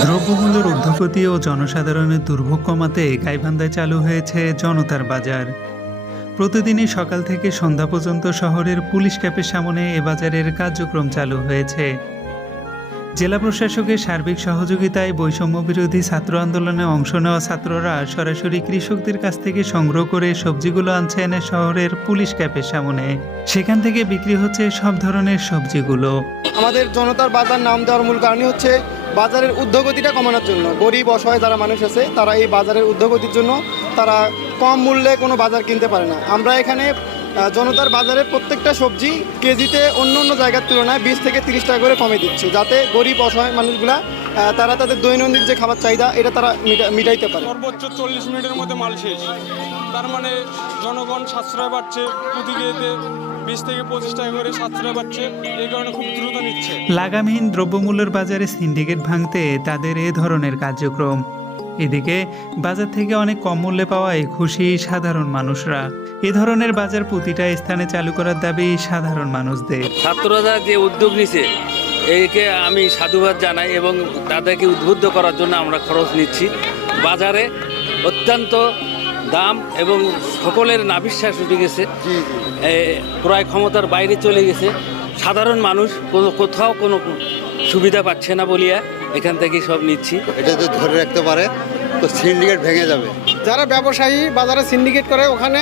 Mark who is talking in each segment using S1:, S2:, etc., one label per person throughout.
S1: দ্রব্যমূল্যের ঊর্ধ্বগতি ও জনসাধারণের দুর্ভোগ কমাতে গাইবান্ধায় চালু হয়েছে জনতার বাজার। প্রতিদিনই সকাল থেকে সন্ধ্যা পর্যন্ত শহরের পুলিশ ক্যাম্পের সামনে এ বাজারের কার্যক্রম চালু হয়েছে। জেলা প্রশাসকের সার্বিক সহযোগিতায় বৈষম্য বিরোধী ছাত্র আন্দোলনে অংশ নেওয়া ছাত্ররা সরাসরি কৃষকদের কাছ থেকে সংগ্রহ করে সবজিগুলো আনছেন শহরের পুলিশ ক্যাম্পের সামনে। সেখান থেকে বিক্রি হচ্ছে সব ধরনের সবজিগুলো।
S2: আমাদের জনতার বাজার নাম দেওয়ার মূল কারণই হচ্ছে বাজারের ঊর্ধ্বগতিটা কমানোর জন্য। গরিব, অসহায় যারা মানুষ আছে, তারা এই বাজারের ঊর্ধ্বগতির জন্য তারা কম মূল্যে কোনো বাজার কিনতে পারে না। আমরা এখানে জনতার বাজারে প্রত্যেকটা সবজি কেজিতে অন্য অন্য জায়গার তুলনায় বিশ থেকে তিরিশ টাকা করে কমে দিচ্ছে, যাতে গরিব, অসহায় মানুষগুলা তারা তাদের দৈনন্দিন যে খাবার চাহিদা, এটা তারা মিটা- মিটাইতে পারে।
S3: সর্বোচ্চ চল্লিশ মিনিটের মধ্যে মাল শেষ। তার মানে জনগণ সাশ্রয় বাড়ছে প্রতি কেজিতে বিশ থেকে পঁচিশ টাকা করে সাশ্রয় বাড়ছে। এই কারণে খুব দ্রুত নিচ্ছে।
S1: লাগামহীন দ্রব্যমূল্যের বাজারে সিন্ডিকেট ভাঙতে তাদের এ ধরনের কার্যক্রম। এদিকে বাজার থেকে অনেক কম মূল্যে পাওয়ায় খুশি সাধারণ মানুষরা। এ ধরনের বাজার প্রতিটা স্থানে চালু করার দাবি সাধারণ মানুষদের।
S4: ছাত্ররা যে উদ্যোগ নিছে একে আমি সাধুবাদ জানাই এবং তাদেরকে উদ্বুদ্ধ করার জন্য আমরা খরচ নিচ্ছি। বাজারে অত্যন্ত দাম এবং সকলের নাবিশ্বাস উঠে গেছে। ক্রয় ক্ষমতার বাইরে চলে গেছে। সাধারণ মানুষ কোনো কোথাও কোনো সুবিধা পাচ্ছে না বলিয়া এখান থেকে সব নিচ্ছি।
S5: এটা যদি ধরে রাখতে পারে তো সিন্ডিকেট ভেঙে যাবে।
S2: যারা ব্যবসায়ী বাজারে সিন্ডিকেট করে ওখানে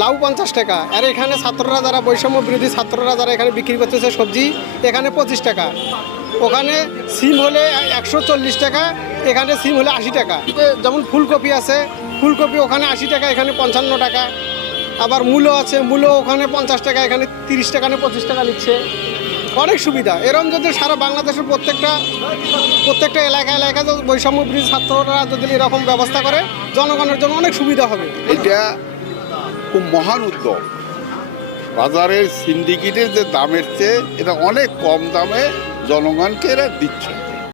S2: লাউ পঞ্চাশ টাকা। আর এখানে ছাত্ররা যারা বৈষম্য বিরোধী ছাত্ররা যারা এখানে বিক্রি করতেছে সবজি এখানে পঁচিশ টাকা। ওখানে সিম হলে একশো চল্লিশ টাকা এখানে সিম হলে আশি টাকা। যেমন ফুলকপি আছে ফুলকপি ওখানে আশি টাকা, এখানে পঞ্চান্ন টাকা। আবার মূলো আছে, মূলো ওখানে পঞ্চাশ টাকা, এখানে তিরিশ টাকা না পঁচিশ টাকা নিচ্ছে। অনেক সুবিধা। এরকম যদি সারা বাংলাদেশের প্রত্যেকটা প্রত্যেকটা এলাকা এলাকায় যদি বৈষম্য বিরোধী ছাত্ররা যদি এরকম ব্যবস্থা করে, জনগণের জন্য অনেক সুবিধা হবে।
S6: এটা খুব মহান উদ্যোগ। বাজারের সিন্ডিকেটের যে দামের চেয়ে এটা অনেক কম দামে জনগণকে এরা দিচ্ছে।